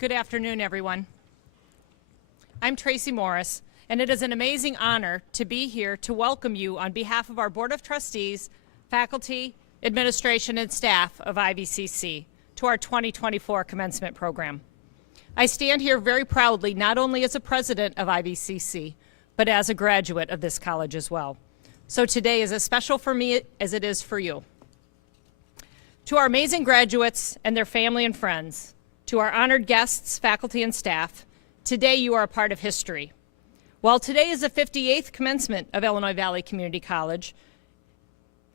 Good afternoon, everyone. I'm Tracy Morris, and it is an amazing honor to be here to welcome you on behalf of our Board of Trustees, faculty, administration, and staff of IVCC to our 2024 commencement program. I stand here very proudly not only as a president of IVCC, but as a graduate of this college as well. So today is as special for me as it is for you. To our amazing graduates and their family and friends, to our honored guests, faculty, and staff, today you are a part of history. While today is the 58th commencement of Illinois Valley Community College,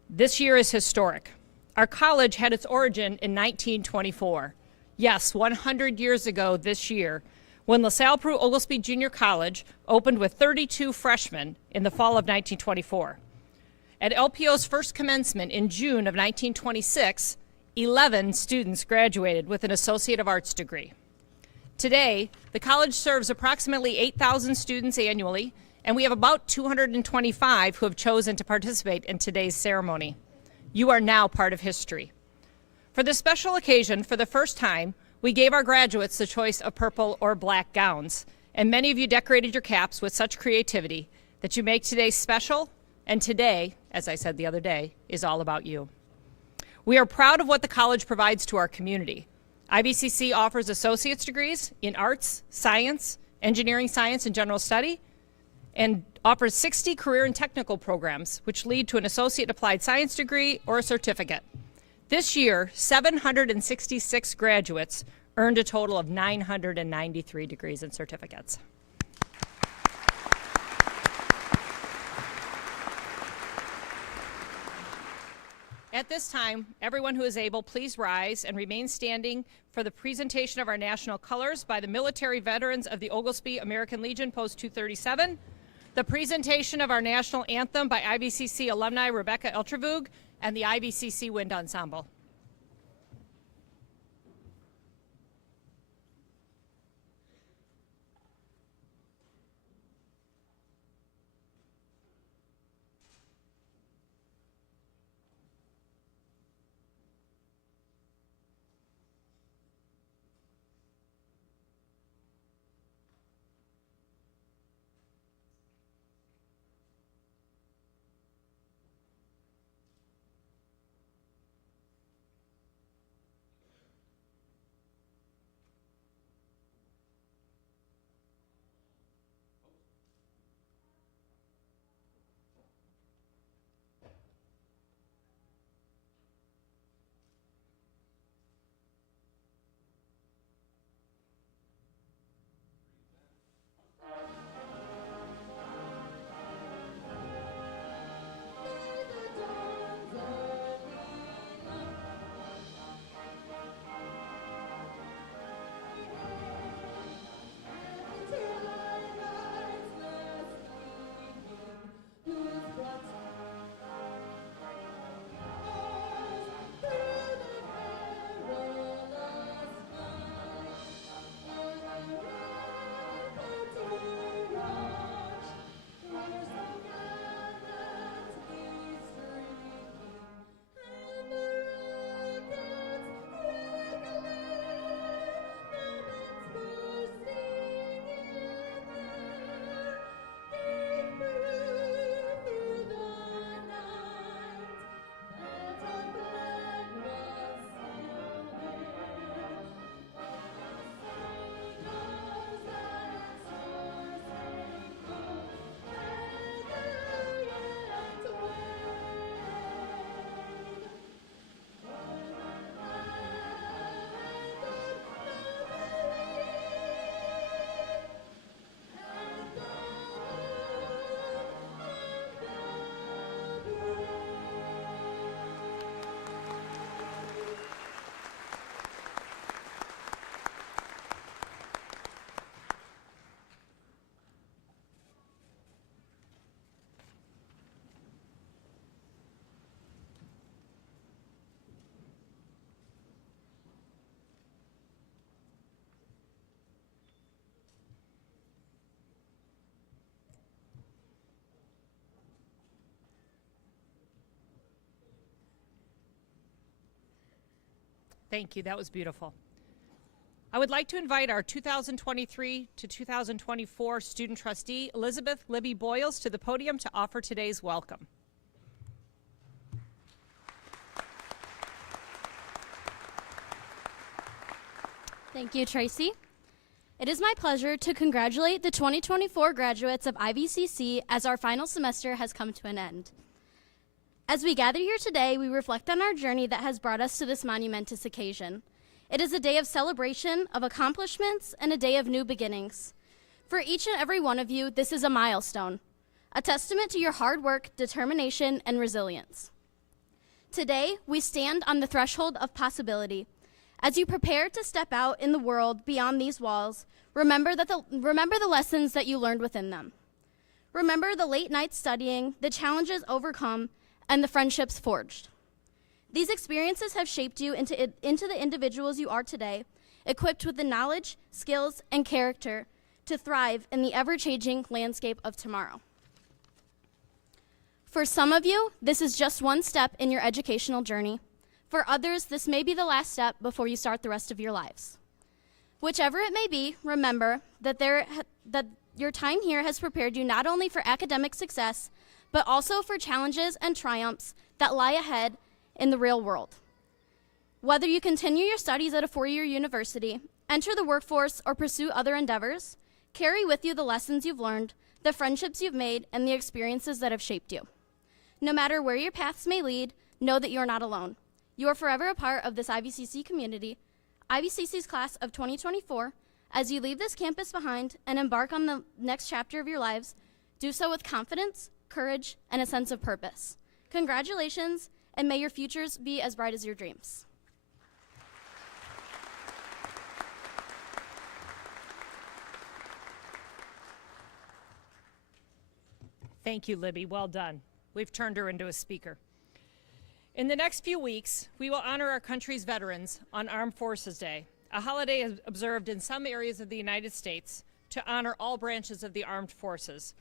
this year is historic. Our college had its origin in 1924. Yes, 100 years ago this year, when LaSalle Peru Oglesby Junior College opened with 32 freshmen in the fall of 1924. At LPO's first commencement in June of 1926, 11 students graduated with an Associate of Arts degree. Today, the college serves approximately 8,000 students annually, and we have about 225 who have chosen to participate in today's ceremony. You are now part of history. For this special occasion, for the first time, we gave our graduates the choice of purple or black gowns, and many of you decorated your caps with such creativity that you make today special, and today, as I said the other day, is all about you. We are proud of what the college provides to our community. IVCC offers associate's degrees in arts, science, engineering science, and general study, and offers 60 career and technical programs, which lead to an associate applied science degree or a certificate. This year, 766 graduates earned a total of 993 degrees and certificates. At this time, everyone who is able, please rise and remain standing for the presentation of our national colors by the military veterans of the Oglesby American Legion Post 237, the presentation of our national anthem by IVCC alumni Rebecca Eltrevug, and the IVCC Wind Ensemble. Thank you, that was beautiful. I would like to invite our 2023 to 2024 student trustee, Elizabeth Libby Boyles, to the podium to offer today's welcome. Thank you, Tracy. It is my pleasure to congratulate the 2024 graduates of IVCC as our final semester has come to an end. As we gather here today, we reflect on our journey that has brought us to this monumentous occasion. It is a day of celebration, of accomplishments, and a day of new beginnings. For each and every one of you, this is a milestone, a testament to your hard work, determination, and resilience. Today, we stand on the threshold of possibility. As you prepare to step out in the world beyond these walls, remember the lessons that you learned within them. Remember the late nights studying, the challenges overcome, and the friendships forged. These experiences have shaped you into the individuals you are today, equipped with the knowledge, skills, and character to thrive in the ever-changing landscape of tomorrow. For some of you, this is just one step in your educational journey. For others, this may be the last step before you start the rest of your lives. Whichever it may be, remember that your time here has prepared you not only for academic success, but also for challenges and triumphs that lie ahead in the real world. Whether you continue your studies at a four-year university, enter the workforce, or pursue other endeavors, carry with you the lessons you've learned, the friendships you've made, and the experiences that have shaped you. No matter where your paths may lead, know that you are not alone. You are forever a part of this IVCC community, IVCC's class of 2024. As you leave this campus behind and embark on the next chapter of your lives, do so with confidence, courage, and a sense of purpose. Congratulations, and may your futures be as bright as your dreams. Thank you, Libby. Well done. We've turned her into a speaker. In the next few weeks, we will honor our country's veterans on Armed Forces Day, a holiday observed in some areas of the United States to honor all branches of the armed forces,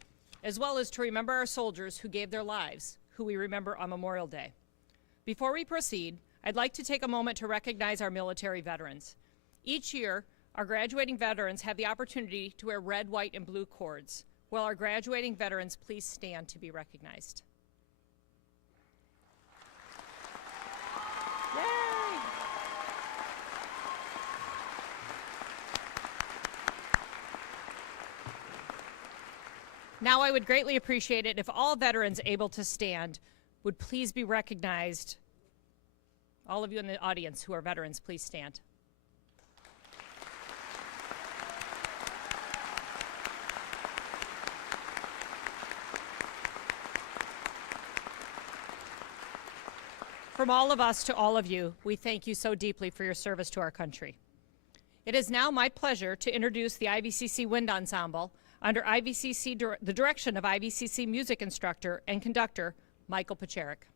as well as to remember our soldiers who gave their lives, who we remember on Memorial Day. Before we proceed, I'd like to take a moment to recognize our military veterans. Each year, our graduating veterans have the opportunity to wear red, white, and blue cords. Will our graduating veterans please stand to be recognized? Yay! Now I would greatly appreciate it if all veterans able to stand would please be recognized. All of you in the audience who are veterans, please stand. From all of us to all of you, we thank you so deeply for your service to our country. It is now my pleasure to introduce the IVCC Wind Ensemble under the direction of IVCC music instructor and conductor, Michael Pacherik.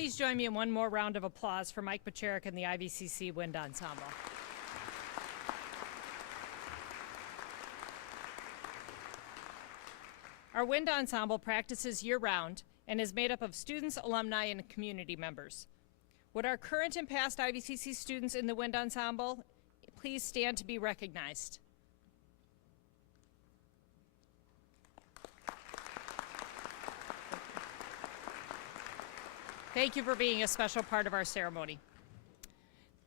Please join me in one more round of applause for Mike Pacherik and the IVCC Wind Ensemble. Our Wind Ensemble practices year-round and is made up of students, alumni, and community members. Would our current and past IVCC students in the Wind Ensemble please stand to be recognized? Thank you for being a special part of our ceremony.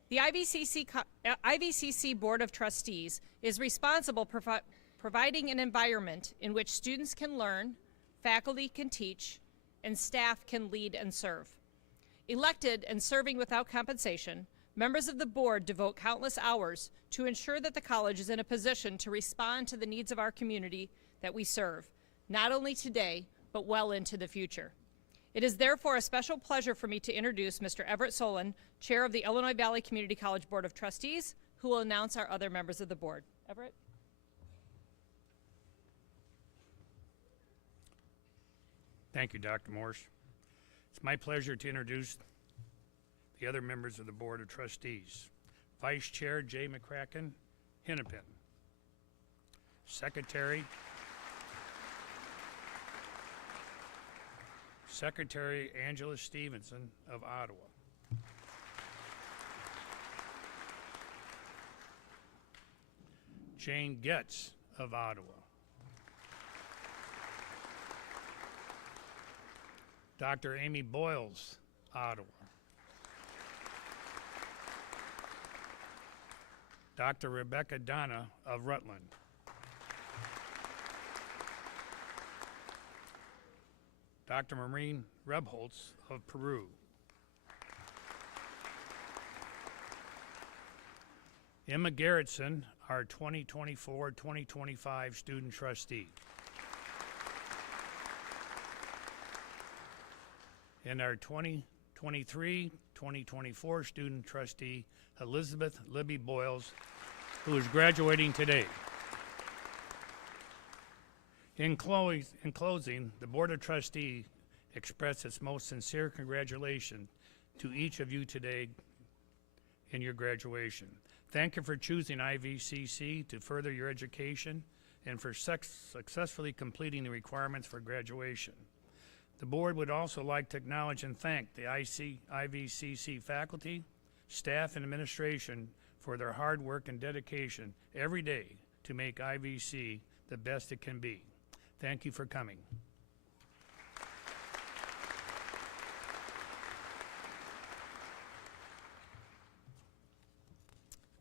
The IVCC Board of Trustees is responsible for providing an environment in which students can learn, faculty can teach, and staff can lead and serve. Elected and serving without compensation, members of the board devote countless hours to ensure that the college is in a position to respond to the needs of our community that we serve, not only today, but well into the future. It is therefore a special pleasure for me to introduce Mr. Everett Solon, Chair of the Illinois Valley Community College Board of Trustees, who will announce our other members of the board. Everett? Thank you, Dr. Morse. It's my pleasure to introduce the other members of the Board of Trustees. Vice Chair Jay McCracken, Hennepin. Secretary Angela Stevenson of Ottawa. Jane Getz of Ottawa. Dr. Amy Boyles, Ottawa. Dr. Rebecca Donna of Rutland. Dr. Maureen Rebholz of Peru. Emma Garrettson, our 2024-2025 student trustee. And our 2023-2024 student trustee, Elizabeth Libby Boyles, who is graduating today. In closing, the Board of Trustees express its most sincere congratulations to each of you today in your graduation. Thank you for choosing IVCC to further your education and for successfully completing the requirements for graduation. The board would also like to acknowledge and thank the IVCC faculty, staff, and administration for their hard work and dedication every day to make IVC the best it can be. Thank you for coming.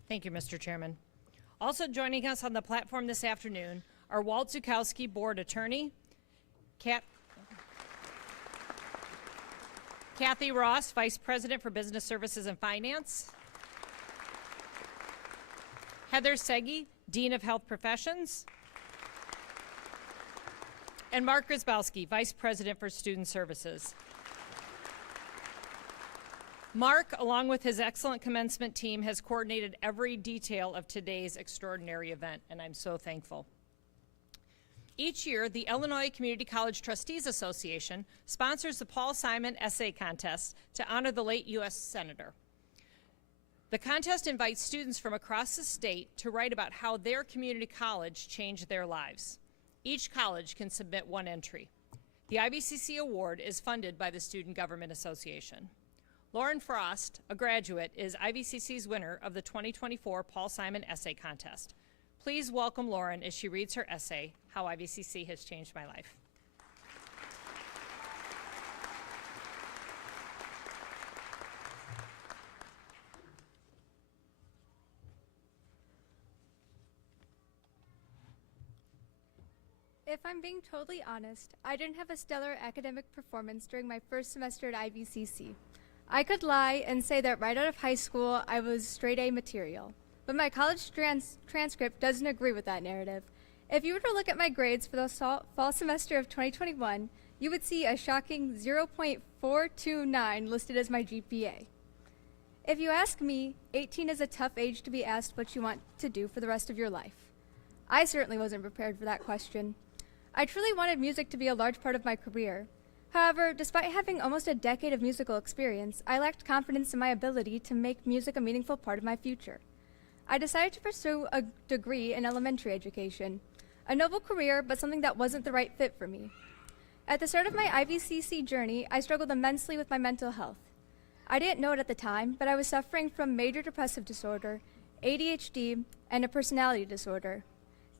Thank you, Mr. Chairman. Also joining us on the platform this afternoon are Walt Zukowski, Board Attorney, Kathy Ross, Vice President for Business Services and Finance, Heather Segi, Dean of Health Professions, and Mark Grzybowski, Vice President for Student Services. Mark, along with his excellent commencement team, has coordinated every detail of today's extraordinary event, and I'm so thankful. Each year, the Illinois Community College Trustees Association sponsors the Paul Simon Essay Contest to honor the late U.S. Senator. The contest invites students from across the state to write about how their community college changed their lives. Each college can submit one entry. The IVCC award is funded by the Student Government Association. Lauren Frost, a graduate, is IVCC's winner of the 2024 Paul Simon Essay Contest. Please welcome Lauren as she reads her essay, How IVCC Has Changed My Life. If I'm being totally honest, I didn't have a stellar academic performance during my first semester at IVCC. I could lie and say that right out of high school, I was straight A material. But my college transcript doesn't agree with that narrative. If you were to look at my grades for the fall semester of 2021, you would see a shocking 0.429 listed as my GPA. If you ask me, 18 is a tough age to be asked what you want to do for the rest of your life. I certainly wasn't prepared for that question. I truly wanted music to be a large part of my career. However, despite having almost a decade of musical experience, I lacked confidence in my ability to make music a meaningful part of my future. I decided to pursue a degree in elementary education, a noble career, but something that wasn't the right fit for me. At the start of my IVCC journey, I struggled immensely with my mental health. I didn't know it at the time, but I was suffering from major depressive disorder, ADHD, and a personality disorder.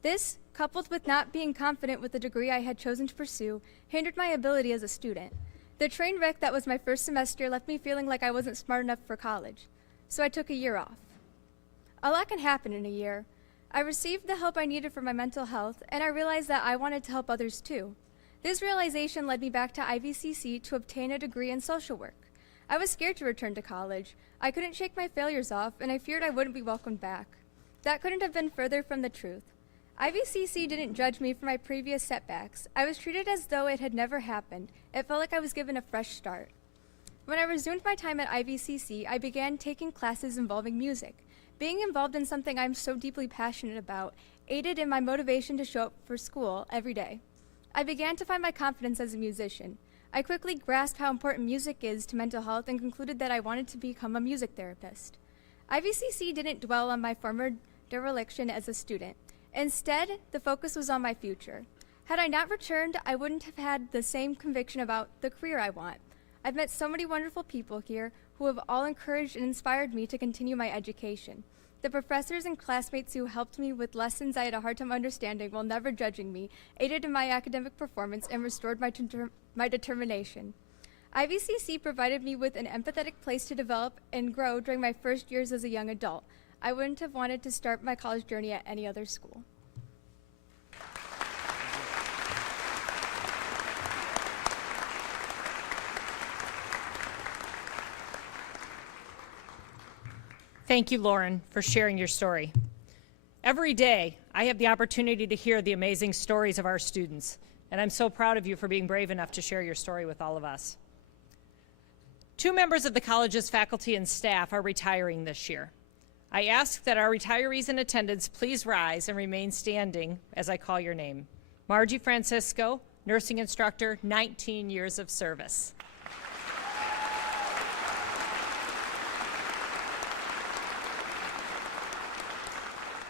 This, coupled with not being confident with the degree I had chosen to pursue, hindered my ability as a student. The train wreck that was my first semester left me feeling like I wasn't smart enough for college, so I took a year off. A lot can happen in a year. I received the help I needed for my mental health, and I realized that I wanted to help others too. This realization led me back to IVCC to obtain a degree in social work. I was scared to return to college. I couldn't shake my failures off, and I feared I wouldn't be welcomed back. That couldn't have been further from the truth. IVCC didn't judge me for my previous setbacks. I was treated as though it had never happened. It felt like I was given a fresh start. When I resumed my time at IVCC, I began taking classes involving music. Being involved in something I'm so deeply passionate about aided in my motivation to show up for school every day. I began to find my confidence as a musician. I quickly grasped how important music is to mental health and concluded that I wanted to become a music therapist. IVCC didn't dwell on my former dereliction as a student. Instead, the focus was on my future. Had I not returned, I wouldn't have had the same conviction about the career I want. I've met so many wonderful people here who have all encouraged and inspired me to continue my education. The professors and classmates who helped me with lessons I had a hard time understanding while never judging me aided in my academic performance and restored my determination. IVCC provided me with an empathetic place to develop and grow during my first years as a young adult. I wouldn't have wanted to start my college journey at any other school. Thank you, Lauren, for sharing your story. Every day, I have the opportunity to hear the amazing stories of our students, and I'm so proud of you for being brave enough to share your story with all of us. 2 members of the college's faculty and staff are retiring this year. I ask that our retirees in attendance please rise and remain standing as I call your name. Margie Francisco, nursing instructor, 19 years of service.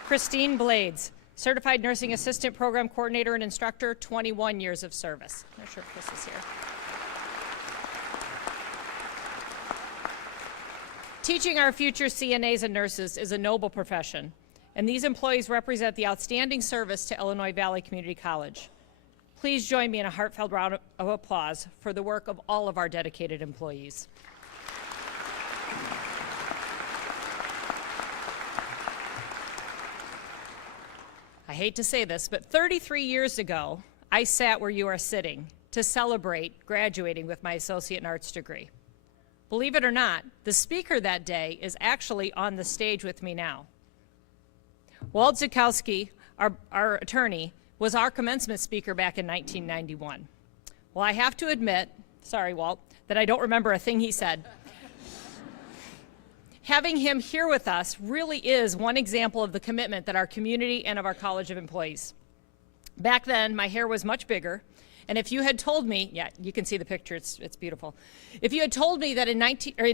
Christine Blades, certified nursing assistant program coordinator and instructor, 21 years of service. I'm not sure if Chris is here. Teaching our future CNAs and nurses is a noble profession, and these employees represent the outstanding service to Illinois Valley Community College. Please join me in a heartfelt round of applause for the work of all of our dedicated employees. I hate to say this, but 33 years ago, I sat where you are sitting to celebrate graduating with my associate in arts degree. Believe it or not, the speaker that day is actually on the stage with me now. Walt Zukowski, our attorney, was our commencement speaker back in 1991. Well, I have to admit, sorry, Walt, that I don't remember a thing he said. Having him here with us really is one example of the commitment that our community and of our College of employees. Back then, my hair was much bigger, and if you had told me, yeah, you can see the picture, it's beautiful. If you had told me that in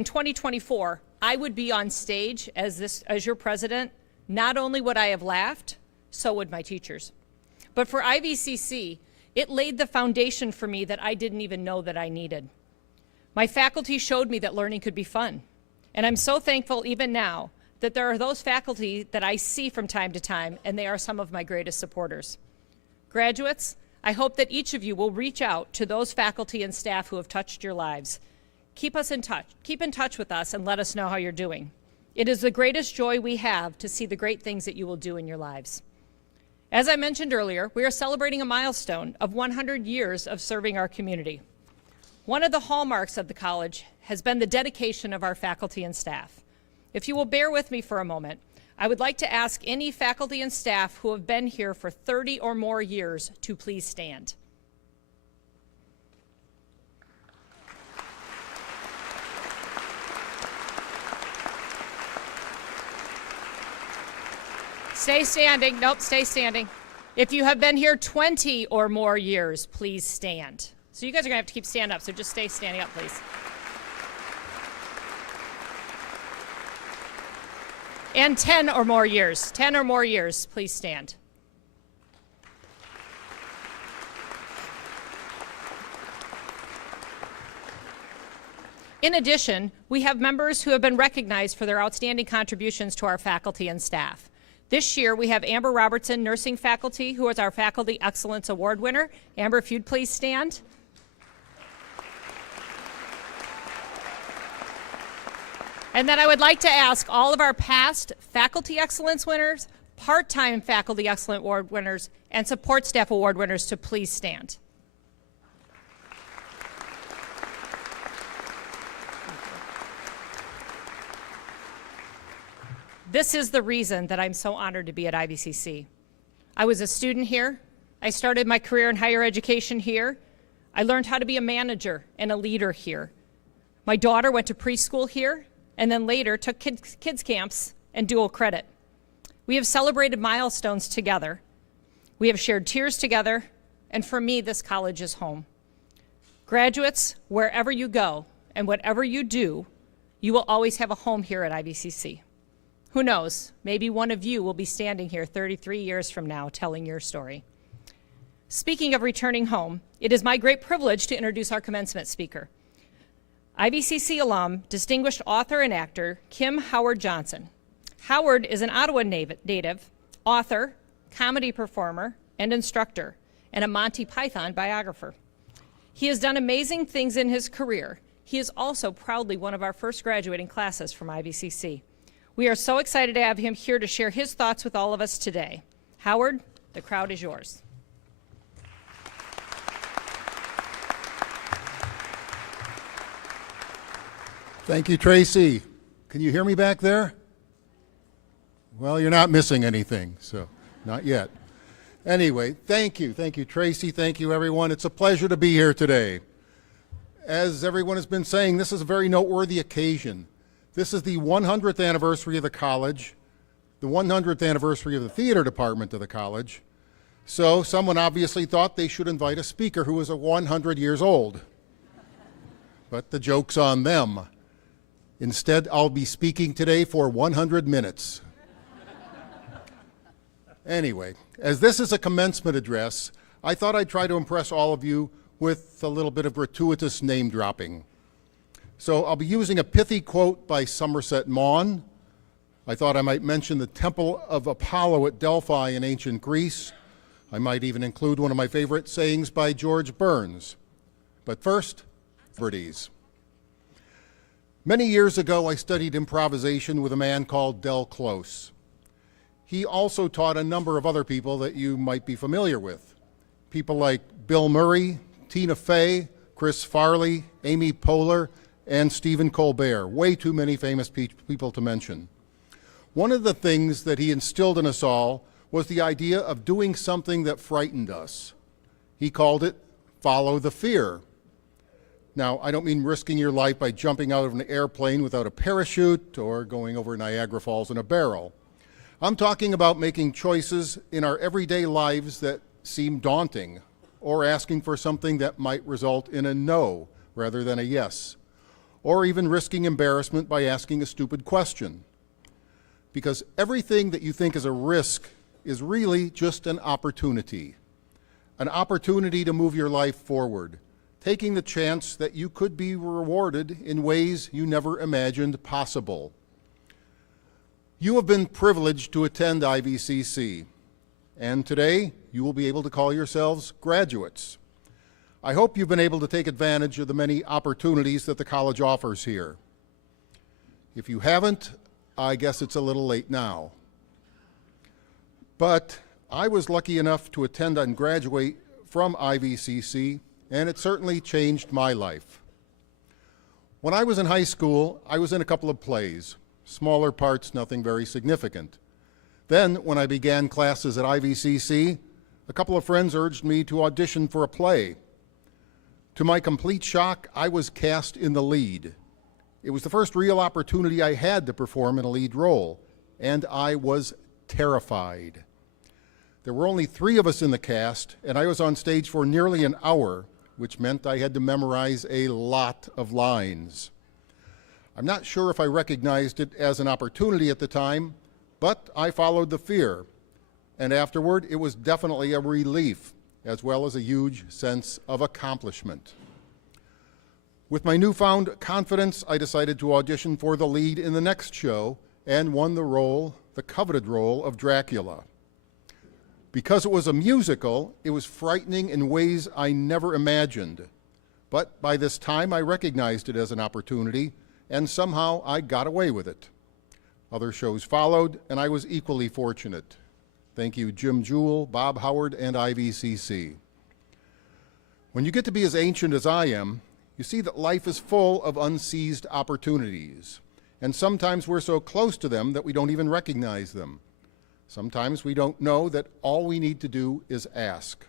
2024, I would be on stage as your president, not only would I have laughed, so would my teachers. But for IVCC, it laid the foundation for me that I didn't even know that I needed. My faculty showed me that learning could be fun. And I'm so thankful even now that there are those faculty that I see from time to time, and they are some of my greatest supporters. Graduates, I hope that each of you will reach out to those faculty and staff who have touched your lives. Keep us in touch. Keep in touch with us and let us know how you're doing. It is the greatest joy we have to see the great things that you will do in your lives. As I mentioned earlier, we are celebrating a milestone of 100 years of serving our community. One of the hallmarks of the college has been the dedication of our faculty and staff. If you will bear with me for a moment, I would like to ask any faculty and staff who have been here for 30 or more years to please stand. Stay standing. Nope, stay standing. If you have been here 20 or more years, please stand. So you guys are going to have to keep standing up, so just stay standing up, please. And 10 or more years. 10 or more years, please stand. In addition, we have members who have been recognized for their outstanding contributions to our faculty and staff. This year, we have Amber Robertson, nursing faculty, who is our Faculty Excellence Award winner. Amber, if you'd please stand. And then I would like to ask all of our past Faculty Excellence winners, part-time Faculty Excellence Award winners, and support staff award winners to please stand. This is the reason that I'm so honored to be at IVCC. I was a student here. I started my career in higher education here. I learned how to be a manager and a leader here. My daughter went to preschool here and then later took kids camps and dual credit. We have celebrated milestones together. We have shared tears together, and for me, this college is home. Graduates, wherever you go and whatever you do, you will always have a home here at IVCC. Who knows, maybe one of you will be standing here 33 years from now telling your story. Speaking of returning home, it is my great privilege to introduce our commencement speaker. IVCC alum, distinguished author and actor, Kim Howard Johnson. Howard is an Ottawa native, author, comedy performer, and instructor, and a Monty Python biographer. He has done amazing things in his career. He is also proudly one of our first graduating classes from IVCC. We are so excited to have him here to share his thoughts with all of us today. Howard, the crowd is yours. Thank you, Tracy. Can you hear me back there? Well, you're not missing anything, so not yet. Anyway, thank you. Thank you, Tracy. Thank you, everyone. It's a pleasure to be here today. As everyone has been saying, this is a very noteworthy occasion. This is the 100th anniversary of the college, the 100th anniversary of the theater department of the college. So someone obviously thought they should invite a speaker who was 100 years old. But the joke's on them. Instead, I'll be speaking today for 100 minutes. Anyway, as this is a commencement address, I thought I'd try to impress all of you with a little bit of gratuitous name dropping. So I'll be using a pithy quote by Somerset Maugham. I thought I might mention the Temple of Apollo at Delphi in ancient Greece. I might even include one of my favorite sayings by George Burns. But first, birdies. Many years ago, I studied improvisation with a man called Del Close. He also taught a number of other people that you might be familiar with. People like Bill Murray, Tina Fey, Chris Farley, Amy Poehler, and Stephen Colbert. Way too many famous people to mention. One of the things that he instilled in us all was the idea of doing something that frightened us. He called it follow the fear. Now, I don't mean risking your life by jumping out of an airplane without a parachute or going over Niagara Falls in a barrel. I'm talking about making choices in our everyday lives that seem daunting, or asking for something that might result in a no rather than a yes, or even risking embarrassment by asking a stupid question. Because everything that you think is a risk is really just an opportunity to move your life forward, taking the chance that you could be rewarded in ways you never imagined possible. You have been privileged to attend IVCC, and today you will be able to call yourselves graduates. I hope you've been able to take advantage of the many opportunities that the college offers here. If you haven't, I guess it's a little late now. But I was lucky enough to attend and graduate from IVCC, and it certainly changed my life. When I was in high school, I was in a couple of plays, smaller parts, nothing very significant. Then, when I began classes at IVCC, a couple of friends urged me to audition for a play. To my complete shock, I was cast in the lead. It was the first real opportunity I had to perform in a lead role, and I was terrified. There were only 3 of us in the cast, and I was on stage for nearly an hour, which meant I had to memorize a lot of lines. I'm not sure if I recognized it as an opportunity at the time, but I followed the fear. And afterward, it was definitely a relief, as well as a huge sense of accomplishment. With my newfound confidence, I decided to audition for the lead in the next show and won the role, the coveted role of Dracula. Because it was a musical, it was frightening in ways I never imagined. But by this time, I recognized it as an opportunity, and somehow I got away with it. Other shows followed, and I was equally fortunate. Thank you, Jim Jewell, Bob Howard, and IVCC. When you get to be as ancient as I am, you see that life is full of unseized opportunities, and sometimes we're so close to them that we don't even recognize them. Sometimes we don't know that all we need to do is ask.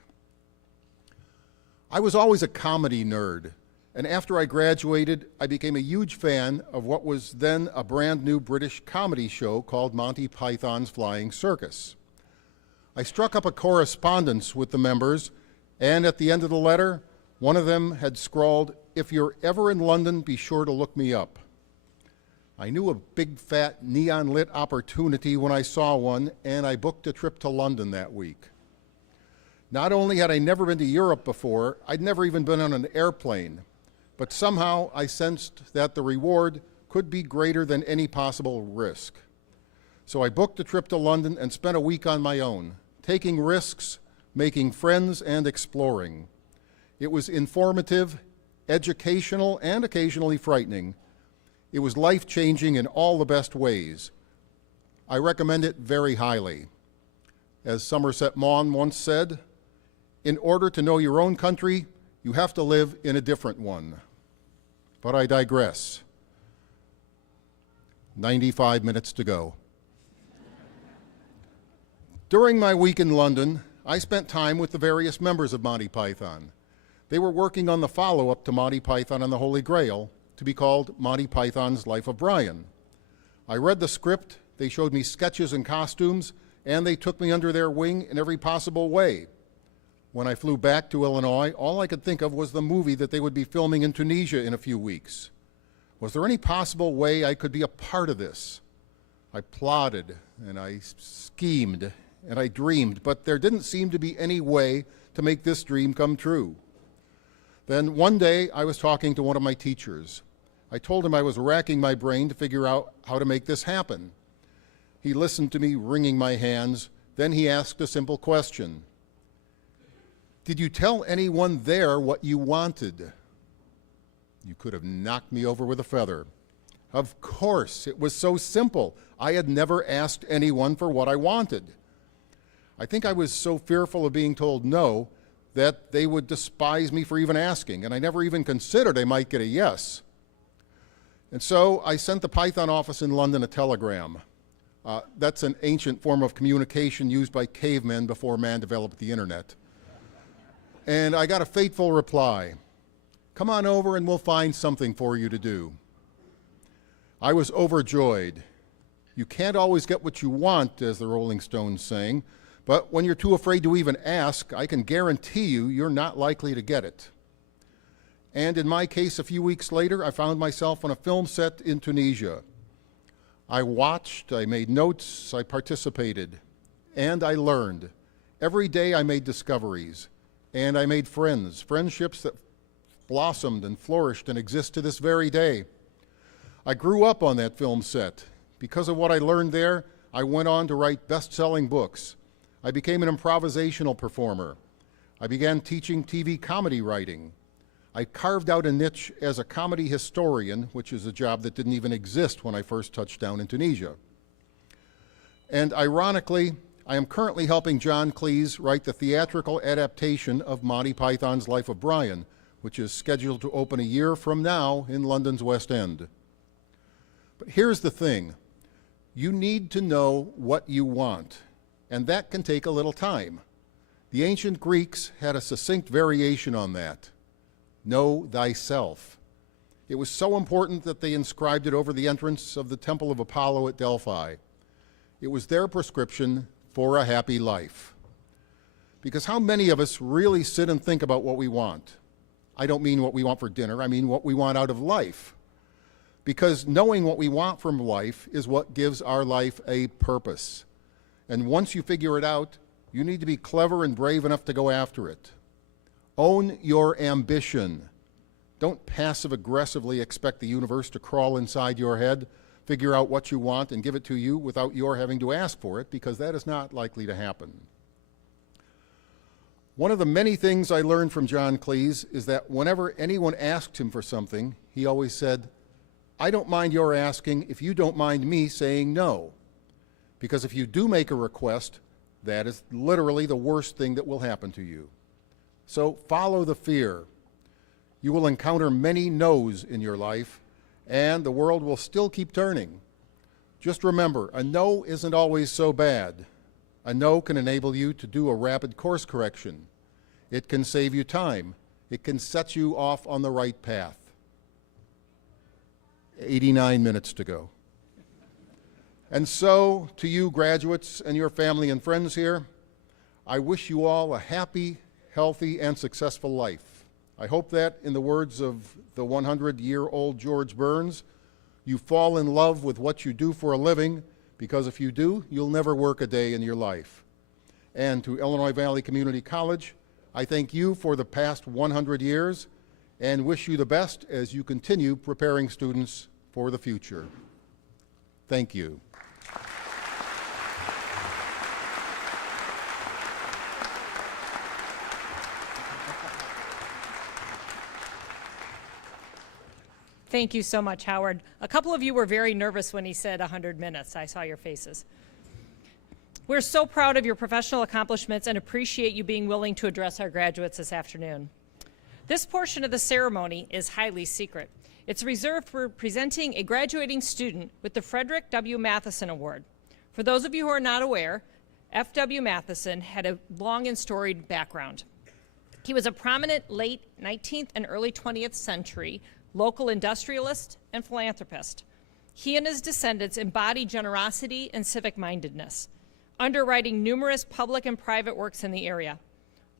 I was always a comedy nerd, and after I graduated, I became a huge fan of what was then a brand new British comedy show called Monty Python's Flying Circus. I struck up a correspondence with the members, and at the end of the letter, one of them had scrawled, "If you're ever in London, be sure to look me up." I knew a big, fat, neon-lit opportunity when I saw one, and I booked a trip to London that week. Not only had I never been to Europe before, I'd never even been on an airplane, but somehow I sensed that the reward could be greater than any possible risk. So I booked a trip to London and spent a week on my own, taking risks, making friends, and exploring. It was informative, educational, and occasionally frightening. It was life-changing in all the best ways. I recommend it very highly. As Somerset Maugham once said, "In order to know your own country, you have to live in a different one." But I digress. 95 minutes to go. During my week in London, I spent time with the various members of Monty Python. They were working on the follow-up to Monty Python and the Holy Grail, to be called Monty Python's Life of Brian. I read the script, they showed me sketches and costumes, and they took me under their wing in every possible way. When I flew back to Illinois, all I could think of was the movie that they would be filming in Tunisia in a few weeks. Was there any possible way I could be a part of this? I plotted, and I schemed, and I dreamed, but there didn't seem to be any way to make this dream come true. Then one day, I was talking to one of my teachers. I told him I was racking my brain to figure out how to make this happen. He listened to me wringing my hands. Then he asked a simple question. "Did you tell anyone there what you wanted?" You could have knocked me over with a feather. Of course, it was so simple. I had never asked anyone for what I wanted. I think I was so fearful of being told no that they would despise me for even asking, and I never even considered I might get a yes. And so I sent the Python office in London a telegram. That's an ancient form of communication used by cavemen before man developed the internet. And I got a fateful reply. "Come on over and we'll find something for you to do." I was overjoyed. You can't always get what you want, as the Rolling Stones sang, but when you're too afraid to even ask, I can guarantee you're not likely to get it. And in my case, a few weeks later, I found myself on a film set in Tunisia. I watched, I made notes, I participated, and I learned. Every day I made discoveries, and I made friendships that blossomed and flourished and exist to this very day. I grew up on that film set. Because of what I learned there, I went on to write best-selling books. I became an improvisational performer. I began teaching TV comedy writing. I carved out a niche as a comedy historian, which is a job that didn't even exist when I first touched down in Tunisia. And ironically, I am currently helping John Cleese write the theatrical adaptation of Monty Python's Life of Brian, which is scheduled to open a year from now in London's West End. But here's the thing. You need to know what you want, and that can take a little time. The ancient Greeks had a succinct variation on that. Know thyself. It was so important that they inscribed it over the entrance of the Temple of Apollo at Delphi. It was their prescription for a happy life. Because how many of us really sit and think about what we want? I don't mean what we want for dinner, I mean what we want out of life. Because knowing what we want from life is what gives our life a purpose. And once you figure it out, you need to be clever and brave enough to go after it. Own your ambition. Don't passive-aggressively expect the universe to crawl inside your head, figure out what you want, and give it to you without your having to ask for it, because that is not likely to happen. One of the many things I learned from John Cleese is that whenever anyone asked him for something, he always said, "I don't mind your asking if you don't mind me saying no." Because if you do make a request, that is literally the worst thing that will happen to you. So follow the fear. You will encounter many no's in your life, and the world will still keep turning. Just remember, a no isn't always so bad. A no can enable you to do a rapid course correction. It can save you time. It can set you off on the right path. 89 minutes to go. And so, to you graduates and your family and friends here, I wish you all a happy, healthy, and successful life. I hope that, in the words of the 100-year-old George Burns, you fall in love with what you do for a living, because if you do, you'll never work a day in your life. And to Illinois Valley Community College, I thank you for the past 100 years and wish you the best as you continue preparing students for the future. Thank you. Thank you so much, Howard. A couple of you were very nervous when he said 100 minutes. I saw your faces. We're so proud of your professional accomplishments and appreciate you being willing to address our graduates this afternoon. This portion of the ceremony is highly secret. It's reserved for presenting a graduating student with the Frederick W. Matheson Award. For those of you who are not aware, F.W. Matheson had a long and storied background. He was a prominent late 19th and early 20th century local industrialist and philanthropist. He and his descendants embody generosity and civic-mindedness, underwriting numerous public and private works in the area.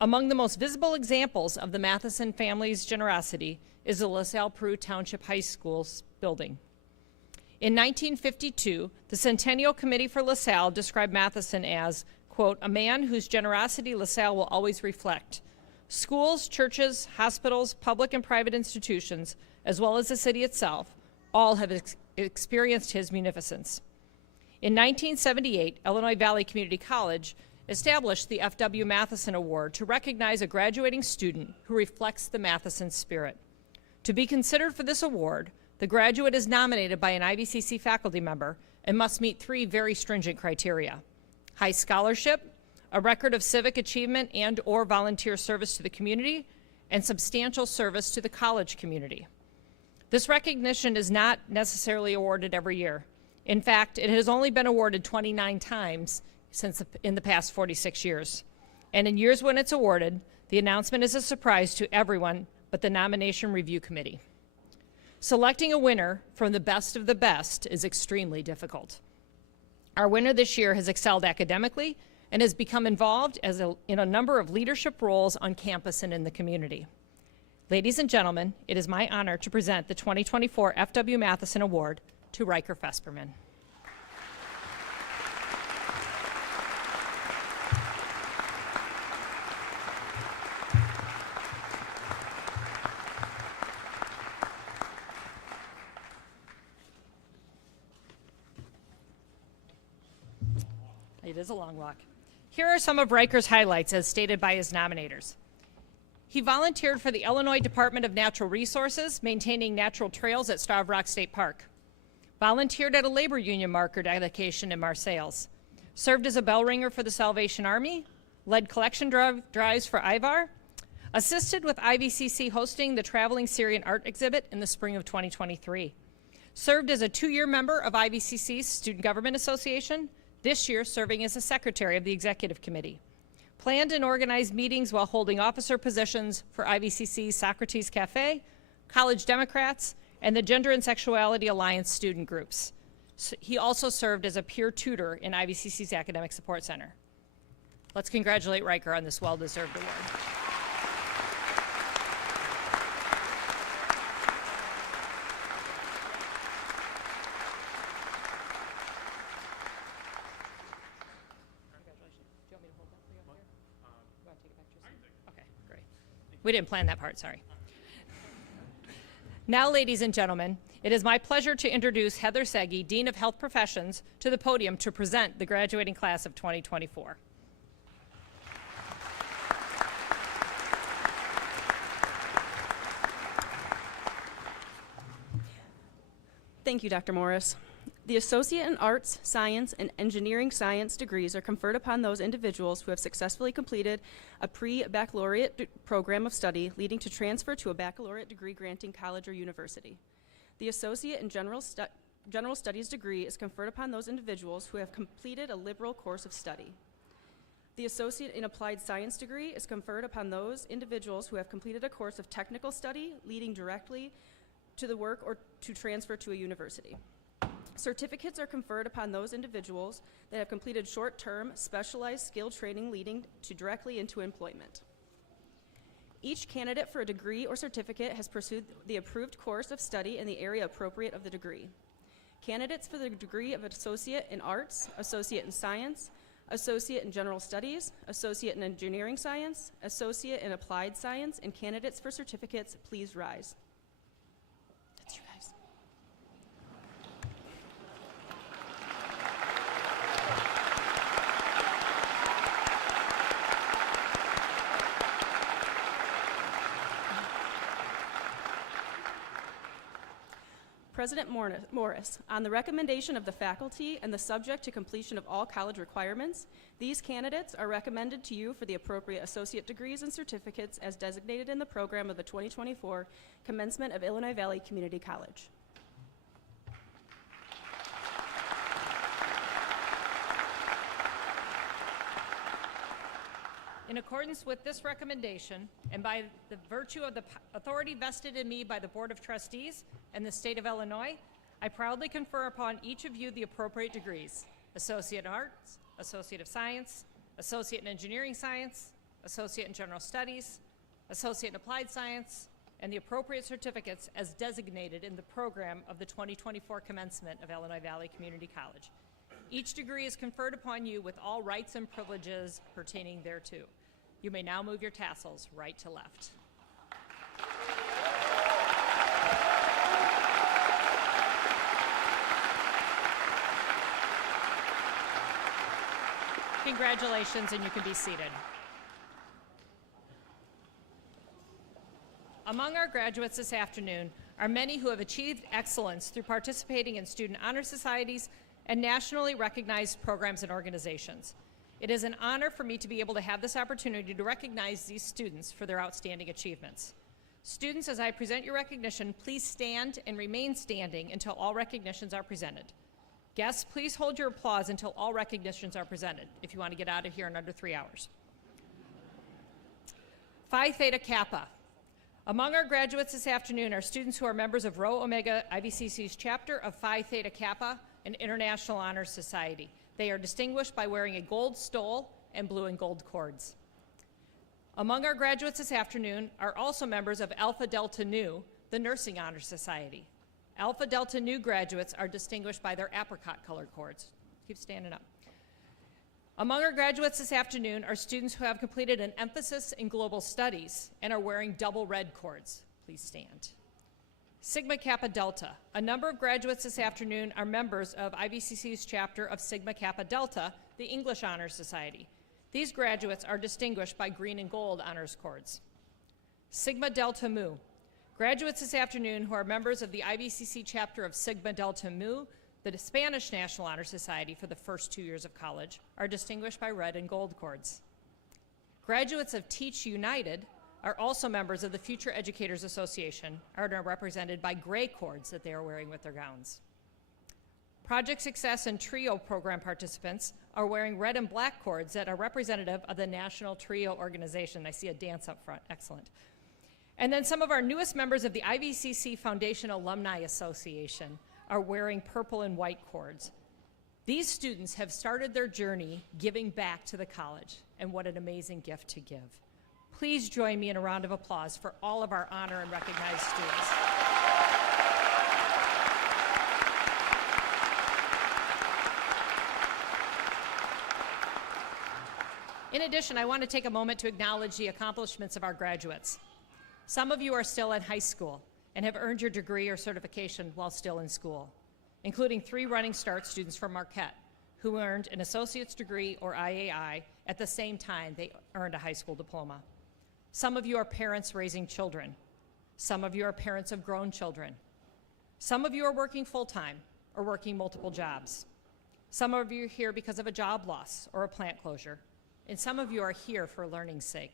Among the most visible examples of the Matheson family's generosity is the LaSalle Peru Township High School's building. In 1952, the Centennial Committee for LaSalle described Matheson as, quote, "a man whose generosity LaSalle will always reflect. Schools, churches, hospitals, public and private institutions, as well as the city itself, all have experienced his munificence." In 1978, Illinois Valley Community College established the F.W. Matheson Award to recognize a graduating student who reflects the Matheson spirit. To be considered for this award, the graduate is nominated by an IVCC faculty member and must meet 3 very stringent criteria: high scholarship, a record of civic achievement and/or volunteer service to the community, and substantial service to the college community. This recognition is not necessarily awarded every year. In fact, it has only been awarded 29 times in the past 46 years. And in years when it's awarded, the announcement is a surprise to everyone but the Nomination Review Committee. Selecting a winner from the best of the best is extremely difficult. Our winner this year has excelled academically and has become involved in a number of leadership roles on campus and in the community. Ladies and gentlemen, it is my honor to present the 2024 F.W. Matheson Award to Riker Fesperman. It is a long walk. Here are some of Riker's highlights as stated by his nominators. He volunteered for the Illinois Department of Natural Resources, maintaining natural trails at Starved Rock State Park. Volunteered at a labor union marker dedication in Marseilles. Served as a bell ringer for the Salvation Army. Led collection drives for IVAR. Assisted with IVCC hosting the Traveling Syrian Art Exhibit in the spring of 2023. Served as a 2-year member of IVCC's Student Government Association, this year serving as a secretary of the Executive Committee. Planned and organized meetings while holding officer positions for IVCC's Socrates Cafe, College Democrats, and the Gender and Sexuality Alliance student groups. He also served as a peer tutor in IVCC's Academic Support Center. Let's congratulate Riker on this well-deserved award. We didn't plan that part, sorry. Now, ladies and gentlemen, it is my pleasure to introduce Heather Segi, Dean of Health Professions, to the podium to present the graduating class of 2024. Thank you, Dr. Morris. The Associate in Arts, Science, and Engineering Science degrees are conferred upon those individuals who have successfully completed a pre-baccalaureate program of study leading to transfer to a baccalaureate degree-granting college or university. The Associate in General Studies degree is conferred upon those individuals who have completed a liberal course of study. The Associate in Applied Science degree is conferred upon those individuals who have completed a course of technical study leading directly to the work or to transfer to a university. Certificates are conferred upon those individuals that have completed short-term, specialized skill training leading to directly into employment. Each candidate for a degree or certificate has pursued the approved course of study in the area appropriate of the degree. Candidates for the degree of Associate in Arts, Associate in Science, Associate in General Studies, Associate in Engineering Science, Associate in Applied Science, and candidates for certificates, please rise. That's you guys. President Morris, on the recommendation of the faculty and the subject to completion of all college requirements, these candidates are recommended to you for the appropriate associate degrees and certificates as designated in the program of the 2024 Commencement of Illinois Valley Community College. In accordance with this recommendation, and by the virtue of the authority vested in me by the Board of Trustees and the State of Illinois, I proudly confer upon each of you the appropriate degrees: Associate in Arts, Associate of Science, Associate in Engineering Science, Associate in General Studies, Associate in Applied Science, and the appropriate certificates as designated in the program of the 2024 Commencement of Illinois Valley Community College. Each degree is conferred upon you with all rights and privileges pertaining thereto. You may now move your tassels right to left. Congratulations, and you can be seated. Among our graduates this afternoon are many who have achieved excellence through participating in student honor societies and nationally recognized programs and organizations. It is an honor for me to be able to have this opportunity to recognize these students for their outstanding achievements. Students, as I present your recognition, please stand and remain standing until all recognitions are presented. Guests, please hold your applause until all recognitions are presented, if you want to get out of here in under 3 hours. Phi Theta Kappa. Among our graduates this afternoon are students who are members of Rho Omega IVCC's chapter of Phi Theta Kappa, an International Honor Society. They are distinguished by wearing a gold stole and blue and gold cords. Among our graduates this afternoon are also members of Alpha Delta Nu, the Nursing Honor Society. Alpha Delta Nu graduates are distinguished by their apricot-colored cords. Keep standing up. Among our graduates this afternoon are students who have completed an emphasis in global studies and are wearing double red cords. Please stand. Sigma Kappa Delta. A number of graduates this afternoon are members of IVCC's chapter of Sigma Kappa Delta, the English Honor Society. These graduates are distinguished by green and gold honors cords. Sigma Delta Mu. Graduates this afternoon who are members of the IVCC chapter of Sigma Delta Mu, the Spanish National Honor Society for the first 2 years of college, are distinguished by red and gold cords. Graduates of Teach United are also members of the Future Educators Association and are represented by gray cords that they are wearing with their gowns. Project Success and TRIO program participants are wearing red and black cords that are representative of the National TRIO organization. I see a dance up front, excellent. And then some of our newest members of the IVCC Foundation Alumni Association are wearing purple and white cords. These students have started their journey giving back to the college, and what an amazing gift to give. Please join me in a round of applause for all of our honor and recognized students. In addition, I want to take a moment to acknowledge the accomplishments of our graduates. Some of you are still in high school and have earned your degree or certification while still in school, including 3 Running Start students from Marquette who earned an associate's degree or IAI at the same time they earned a high school diploma. Some of you are parents raising children. Some of you are parents of grown children. Some of you are working full-time or working multiple jobs. Some of you are here because of a job loss or a plant closure, and some of you are here for learning's sake.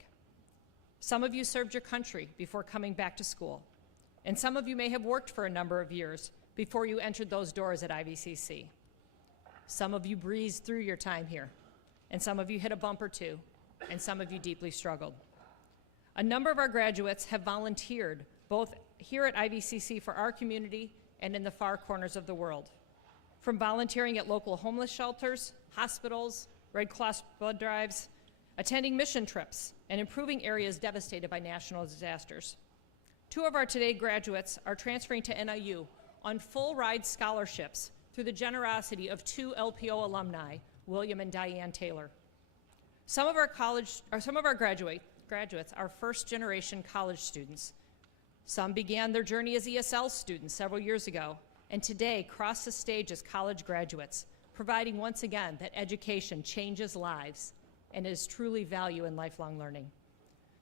Some of you served your country before coming back to school, and some of you may have worked for a number of years before you entered those doors at IVCC. Some of you breezed through your time here, and some of you hit a bump or two, and some of you deeply struggled. A number of our graduates have volunteered both here at IVCC for our community and in the far corners of the world. From volunteering at local homeless shelters, hospitals, Red Cross blood drives, attending mission trips, and improving areas devastated by national disasters. 2 of our today graduates are transferring to NIU on full ride scholarships through the generosity of 2 LPO alumni, William and Diane Taylor. Some of our graduates are first-generation college students. Some began their journey as ESL students several years ago, and today cross the stage as college graduates, providing once again that education changes lives and is truly value in lifelong learning.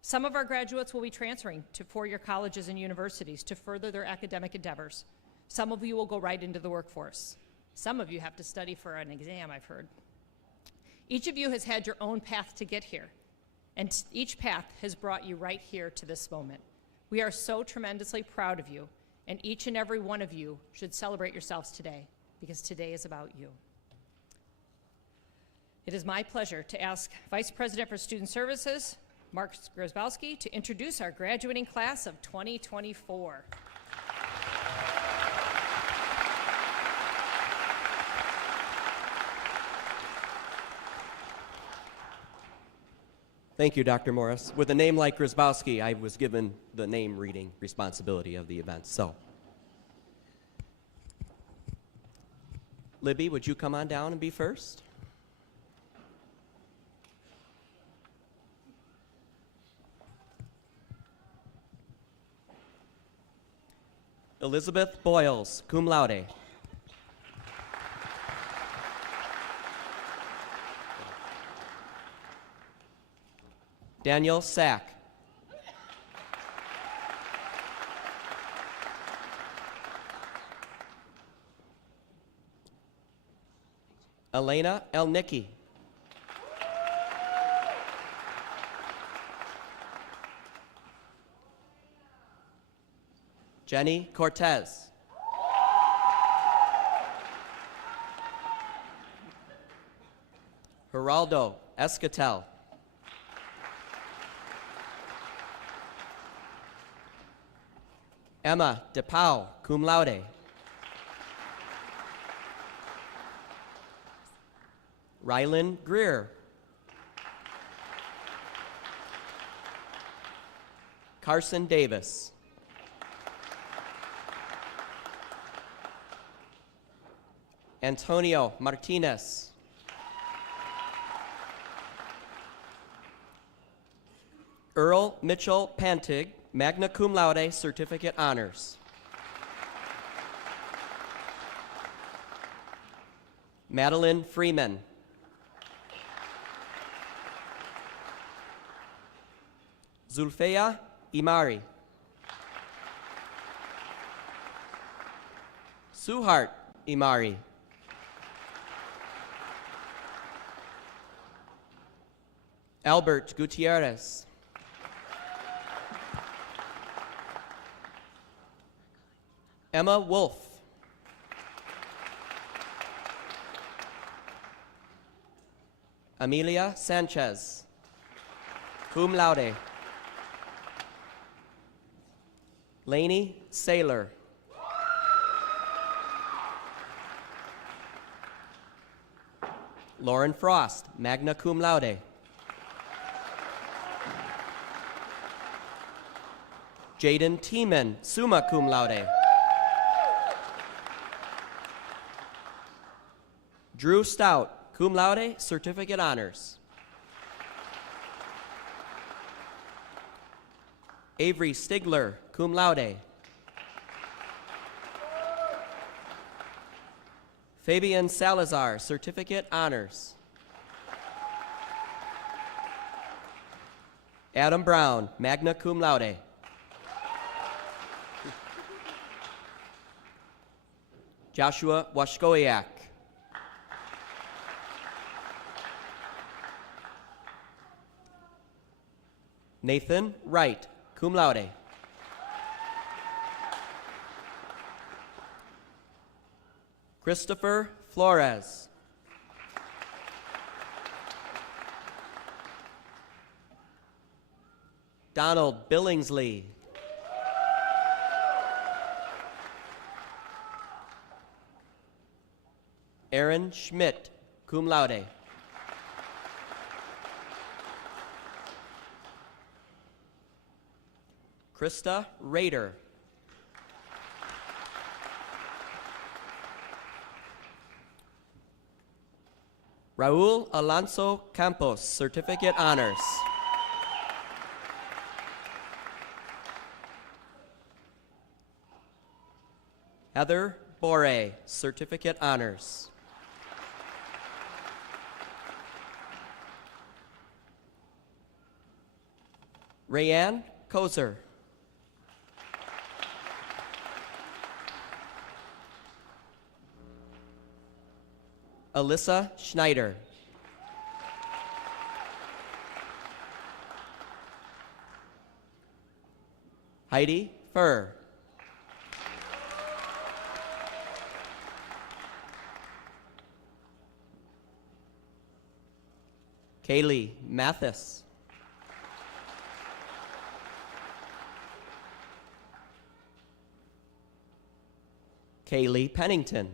Some of our graduates will be transferring to 4-year colleges and universities to further their academic endeavors. Some of you will go right into the workforce. Some of you have to study for an exam, I've heard. Each of you has had your own path to get here, and each path has brought you right here to this moment. We are so tremendously proud of you, and each and every one of you should celebrate yourselves today, because today is about you. It is my pleasure to ask Vice President for Student Services, Mark Grozbowski, to introduce our graduating class of 2024. Thank you, Dr. Morris. With a name like Grozbowski, I was given the name reading responsibility of the event. So, Libby, would you come on down and be first? Elizabeth Boyles, cum laude. Daniel Sack. Elena Elnicki. Jenny Cortez. Geraldo Escatel. Emma DePau, cum laude. Rylan Greer. Carson Davis. Antonio Martinez. Earl Mitchell Pantig, magna cum laude, certificate honors. Madeline Freeman. Zulfeya Imari. Suhart Imari. Albert Gutierrez. Emma Wolf. Amelia Sanchez, cum laude. Lainey Saylor. Lauren Frost, magna cum laude. Jaden Tiemann, summa cum laude. Drew Stout, cum laude, certificate honors. Avery Stigler, cum laude. Fabian Salazar, certificate, honors. Adam Brown, magna cum laude. Joshua Washkoyak. Nathan Wright, cum laude. Christopher Flores. Donald Billingsley. Aaron Schmidt, cum laude. Krista Rader. Raul Alonso Campos, certificate, honors. Heather Bore, certificate, honors. Rayanne Kozer. Alyssa Schneider. Heidi Furr. Kaylee Mathis. Kaylee Pennington.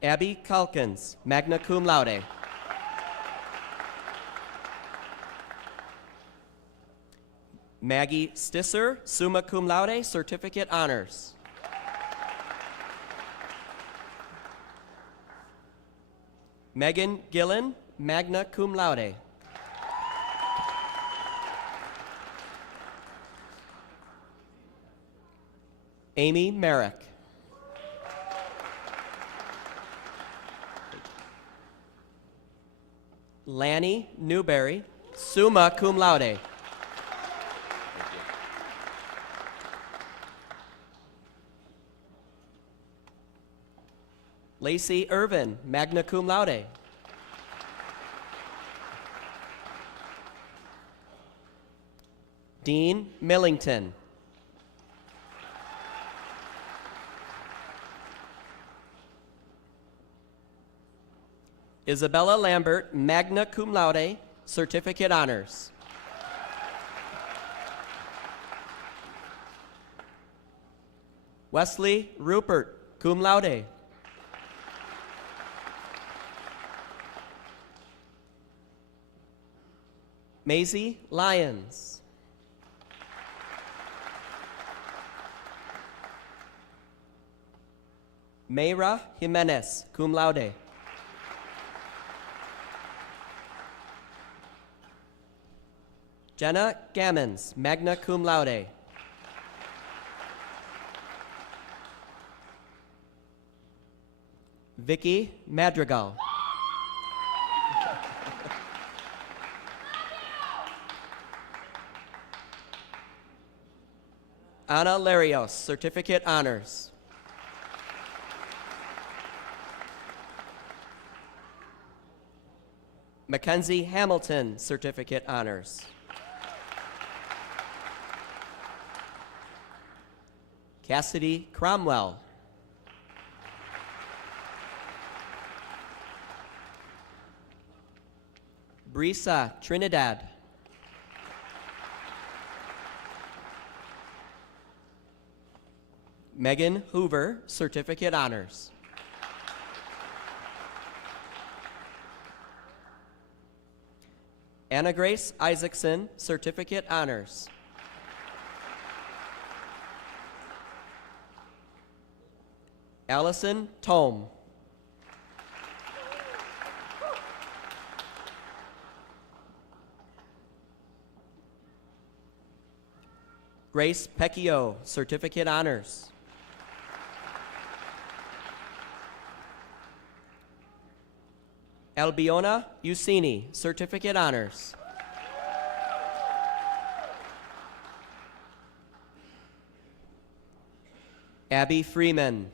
Abby Calkins, magna cum laude. Maggie Stisser, summa cum laude, certificate, honors. Megan Gillen, magna cum laude. Amy Merrick. Lanny Newberry, summa cum laude. Lacey Irvin, magna cum laude. Dean Millington. Isabella Lambert, magna cum laude, certificate, honors. Wesley Rupert, cum laude. Maisie Lyons. Mayra Jimenez, cum laude. Jenna Gammons, magna cum laude. Vicky Madrigal. Ana Larios, certificate, honors. Mackenzie Hamilton, certificate, honors. Cassidy Cromwell. Brisa Trinidad. Megan Hoover, certificate, honors. Anna Grace Isaacson, certificate, honors. Allison Tome. Grace Pecchio, Certificate Honors. Albiona Usini, Certificate Honors. Abby Freeman.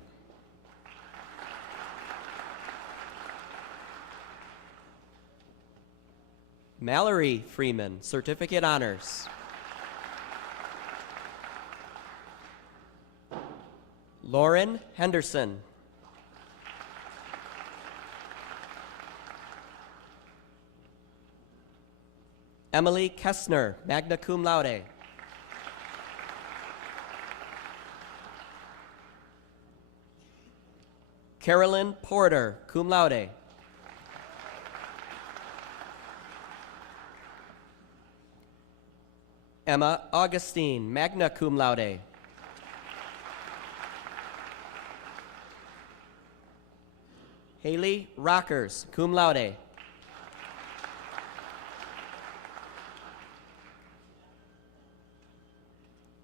Mallory Freeman, Certificate Honors. Lauren Henderson. Emily Kessner, magna cum laude. Carolyn Porter, cum laude. Emma Augustine, magna cum laude. Haley Rockers, cum laude.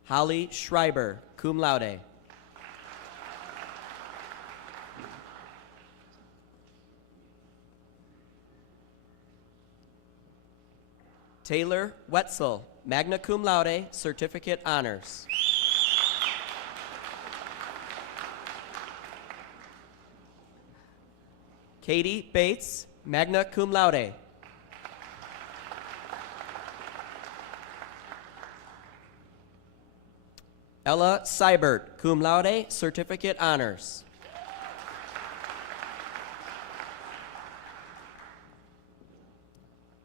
Holly Schreiber, cum laude. Taylor Wetzel, magna cum laude, Certificate Honors. Katie Bates, magna cum laude. Ella Seibert, cum laude, Certificate Honors.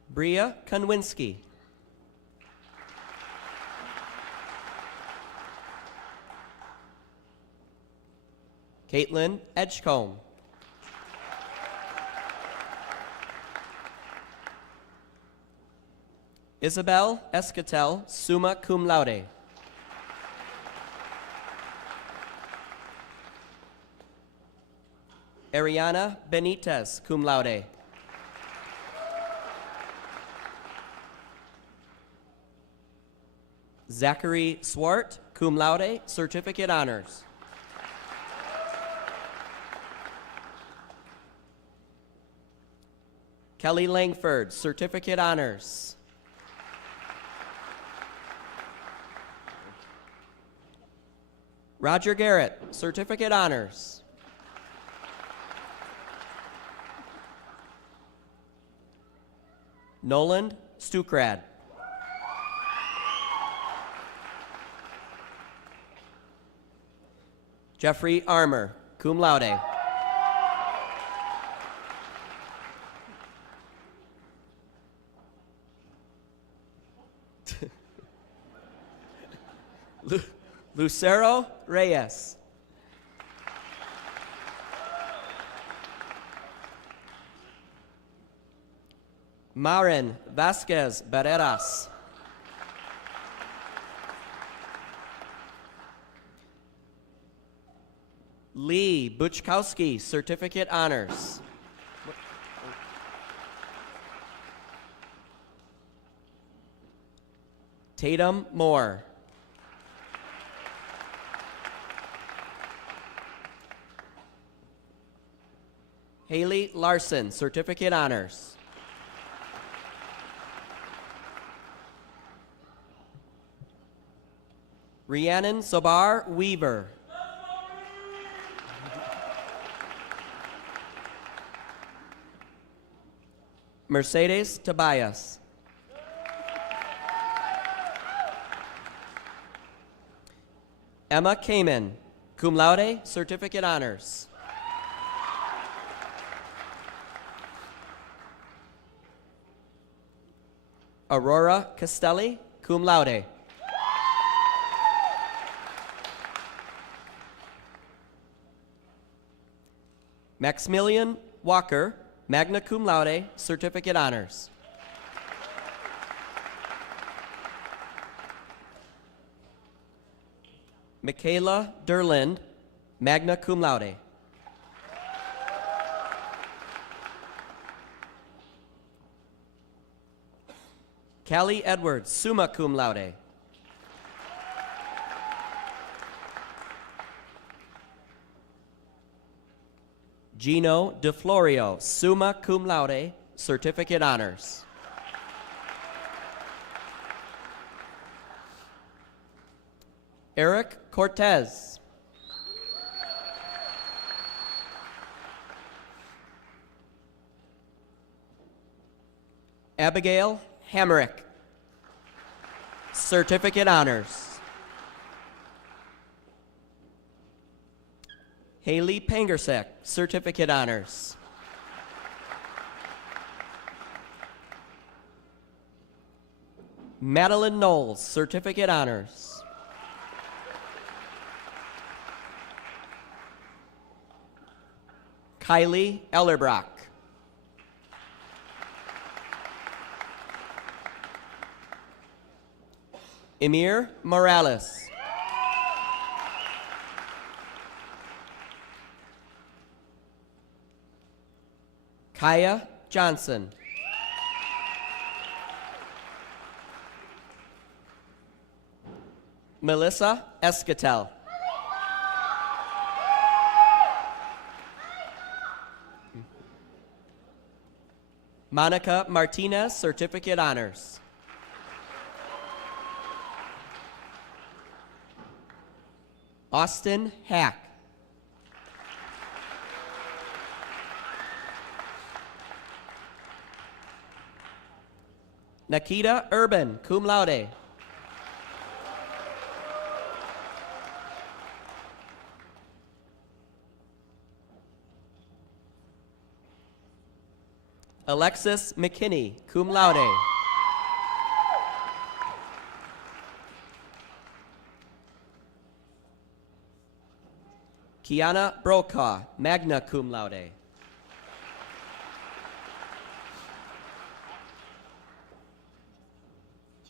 Bria Konwinski. Caitlin Edgecombe. Isabel Escatel, summa cum laude. Ariana Benitez, cum laude. Zachary Swart, cum laude, Certificate Honors. Kelly Langford, Certificate Honors. Roger Garrett, Certificate Honors. Noland Stukrad. Jeffrey Armour, cum laude. Lucero Reyes. Maren Vasquez Barreras. Lee Buchkowski, Certificate Honors. Tatum Moore. Haley Larson, Certificate Honors. Rhiannon Sobar Weaver. Mercedes Tobias. Emma Kamen, cum laude, Certificate Honors. Aurora Castelli, cum laude. Maximilian Walker, magna cum laude, Certificate Honors. Michaela Derlind, magna cum laude. Callie Edwards, summa cum laude. Gino DeFlorio, summa cum laude, certificate honors. Eric Cortez. Abigail Hamerick, certificate honors. Haley Pangersek, certificate honors. Madeline Knowles, certificate honors. Kylie Ellerbrock. Emir Morales. Kaya Johnson. Melissa Escatel. Monica Martinez, certificate honors. Austin Hack. Nikita Urban, cum laude. Alexis McKinney, cum laude. Kiana Brokaw, magna cum laude.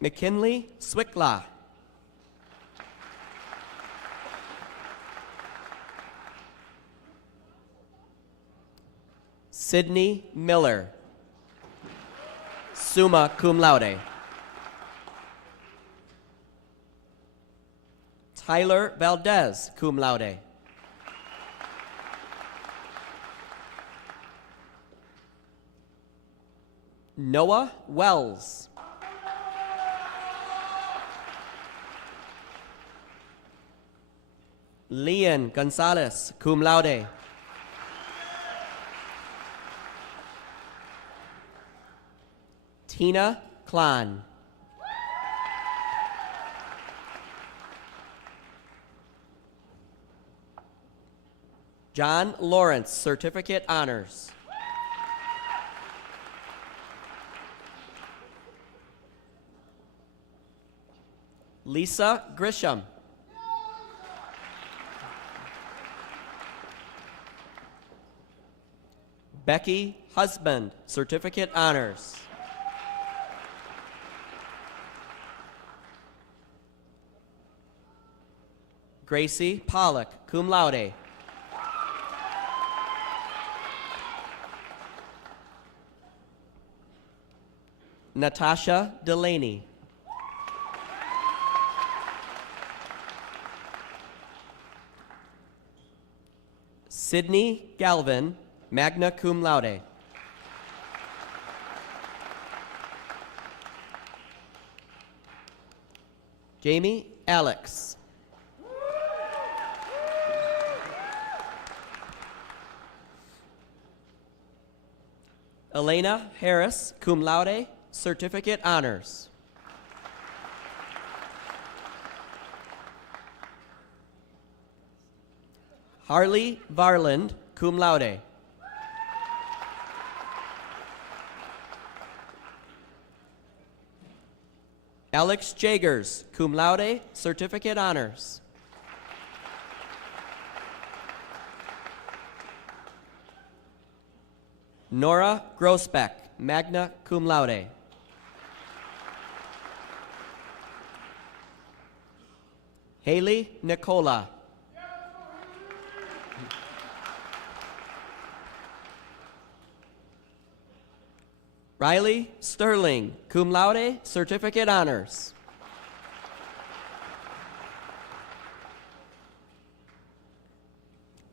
McKinley Swickla. Sydney Miller, summa cum laude. Tyler Valdez, cum laude. Noah Wells. Leon Gonzalez, cum laude. Tina Klan. John Lawrence, certificate honors. Lisa Grisham. Becky Husband, certificate honors. Gracie Pollock, cum laude. Natasha Delaney. Sydney Galvin, magna cum laude. Jamie Alex. Elena Harris, cum laude, certificate honors. Harley Varland, cum laude. Alex Jagers, cum laude, certificate honors. Nora Grossbeck, magna cum laude. Haley Nicola. Riley Sterling, cum laude, certificate honors.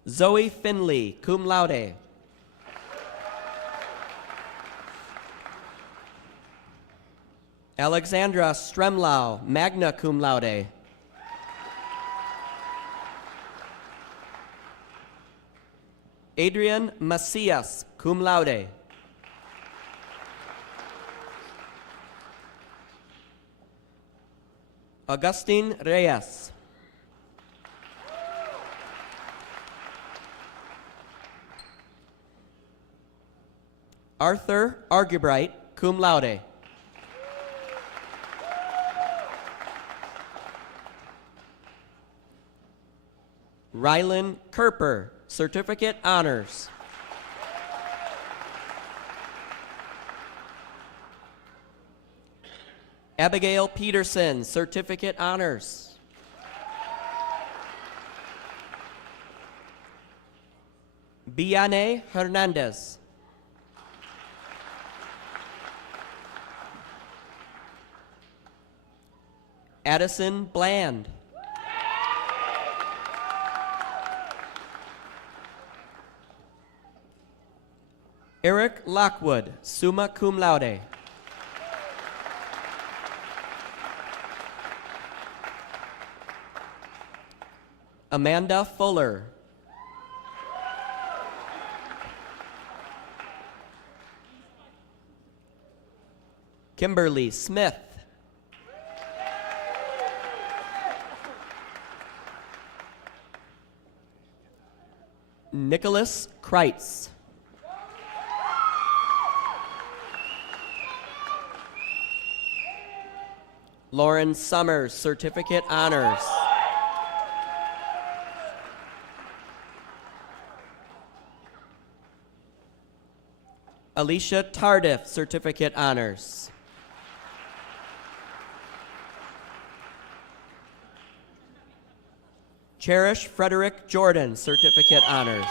Zoe Finley, cum laude. Alexandra Stremlau, magna cum laude. Adrian Macias, cum laude. Augustine Reyes. Arthur Argebright, cum laude. Rylan Kerper, certificate honors. Abigail Peterson, certificate honors. Biane Hernandez. Addison Bland. Eric Lockwood, summa cum laude. Amanda Fuller. Kimberly Smith. Nicholas Kreitz. Lauren Summers, certificate honors. Alicia Tardif, certificate honors. Cherish Frederick Jordan, certificate honors.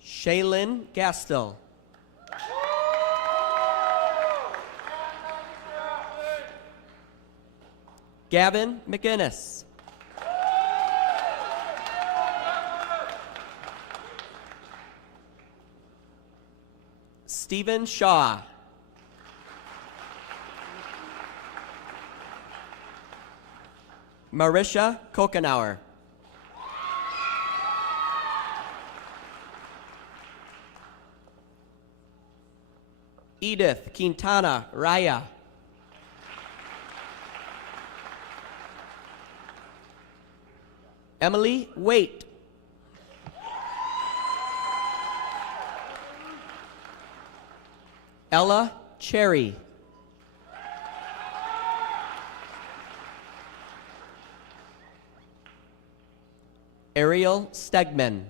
Shaylin Gastel. Gavin McGinnis. Stephen Shaw. Marisha Kokenauer. Edith Quintana Raya. Emily Waite. Ella Cherry. Ariel Stegman.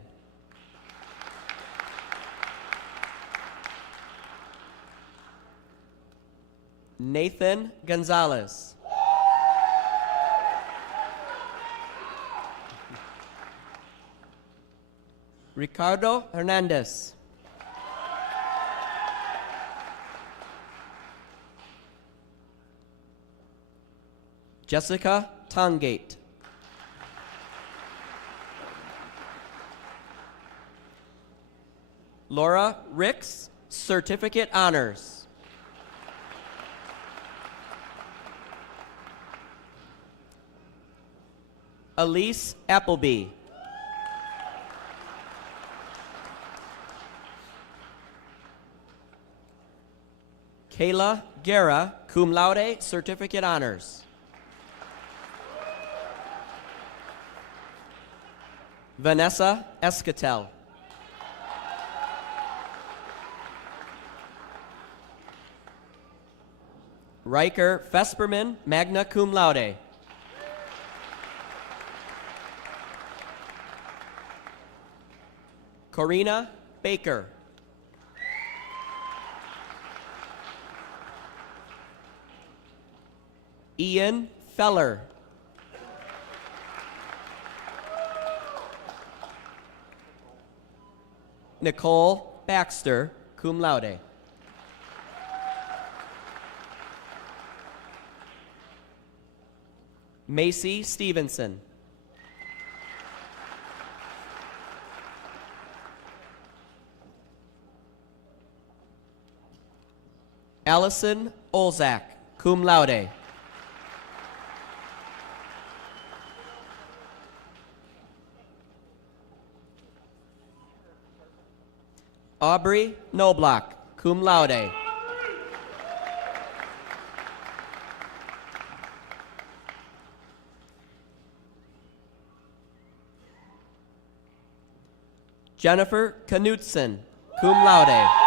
Nathan Gonzalez. Ricardo Hernandez. Jessica Tongate. Laura Ricks, certificate honors. Elise Appleby. Kayla Guerra, cum laude, certificate honors. Vanessa Escatel. Riker Fesperman, magna cum laude. Corina Baker. Ian Feller. Nicole Baxter, cum laude. Macy Stevenson. Allison Olzak, cum laude. Aubrey Noblock, cum laude. Jennifer Knutson, cum laude.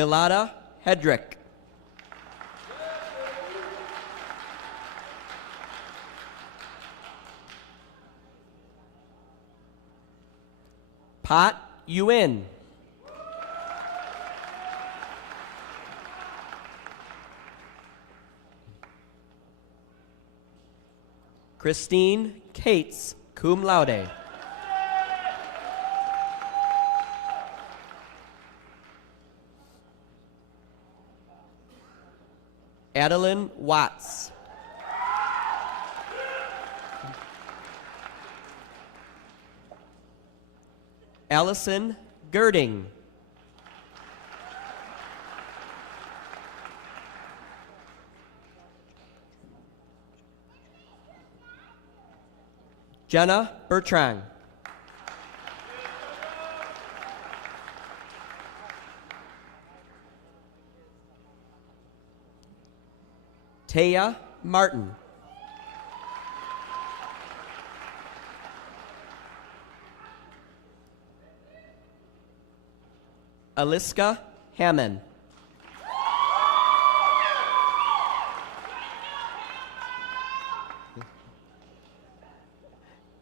Milada Hedrick. Pat Yuen. Christine Cates, cum laude. Adeline Watts. Allison Girding. Jenna Bertrand. Taya Martin. Aliska Hammond.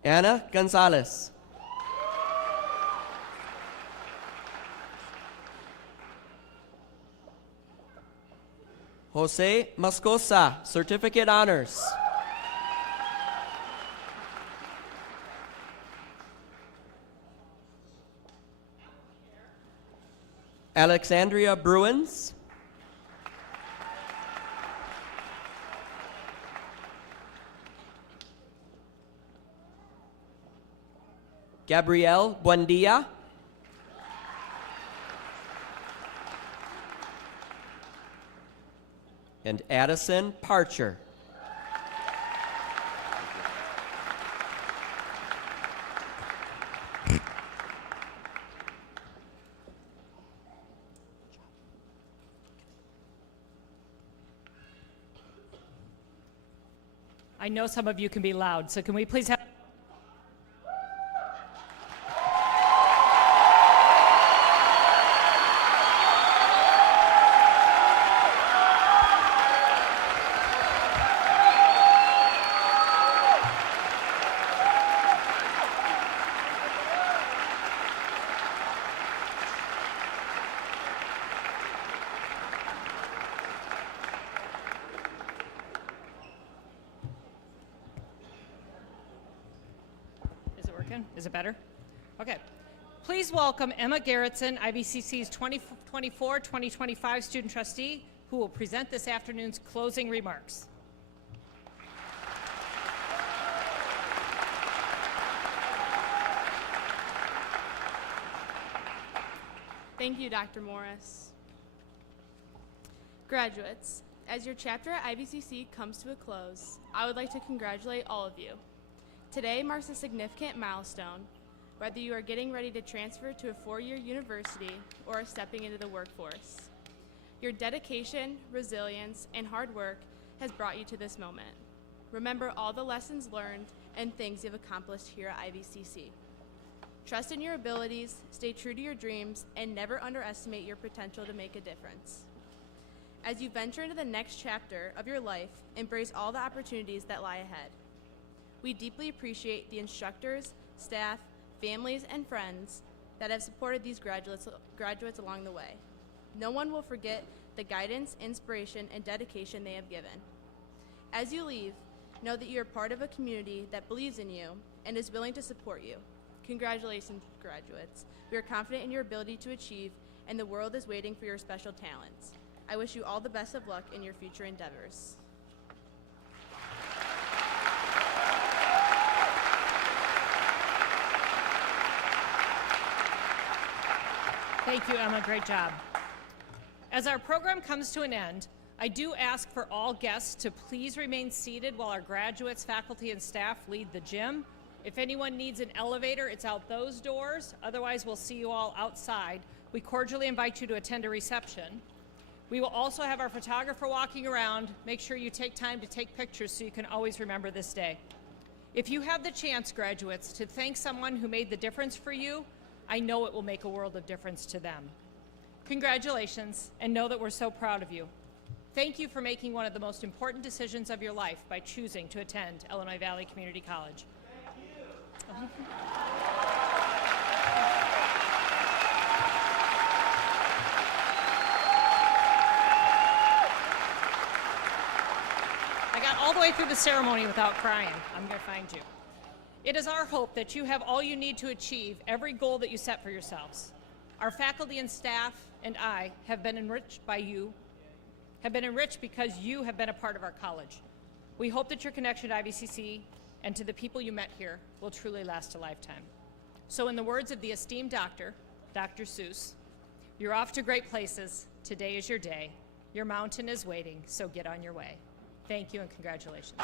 Anna Gonzalez. Jose Moscosa, Certificate Honors. Alexandria Bruins. Gabrielle Buendia. And Addison Parcher. I know some of you can be loud, so can we please have Is it better? Okay. Please welcome Emma Garrettson, IVCC's 2024-2025 student trustee, who will present this afternoon's closing remarks. Thank you, Dr. Morris. Graduates, as your chapter at IVCC comes to a close, I would like to congratulate all of you. Today marks a significant milestone, whether you are getting ready to transfer to a four-year university or are stepping into the workforce. Your dedication, resilience, and hard work has brought you to this moment. Remember all the lessons learned and things you've accomplished here at IVCC. Trust in your abilities, stay true to your dreams, and never underestimate your potential to make a difference. As you venture into the next chapter of your life, embrace all the opportunities that lie ahead. We deeply appreciate the instructors, staff, families, and friends that have supported these graduates along the way. No one will forget the guidance, inspiration, and dedication they have given. As you leave, know that you are part of a community that believes in you and is willing to support you. Congratulations, graduates. We are confident in your ability to achieve, and the world is waiting for your special talents. I wish you all the best of luck in your future endeavors. Thank you, Emma. Great job. As our program comes to an end, I do ask for all guests to please remain seated while our graduates, faculty, and staff lead the gym. If anyone needs an elevator, it's out those doors. Otherwise, we'll see you all outside. We cordially invite you to attend a reception. We will also have our photographer walking around. Make sure you take time to take pictures so you can always remember this day. If you have the chance, graduates, to thank someone who made the difference for you, I know it will make a world of difference to them. Congratulations, and know that we're so proud of you. Thank you for making one of the most important decisions of your life by choosing to attend Illinois Valley Community College. I got all the way through the ceremony without crying. I'm going to find you. It is our hope that you have all you need to achieve every goal that you set for yourselves. Our faculty and staff and I have been enriched because you have been a part of our college. We hope that your connection to IVCC and to the people you met here will truly last a lifetime. So in the words of the esteemed doctor, Dr. Seuss, you're off to great places. Today is your day. Your mountain is waiting, so get on your way. Thank you and congratulations.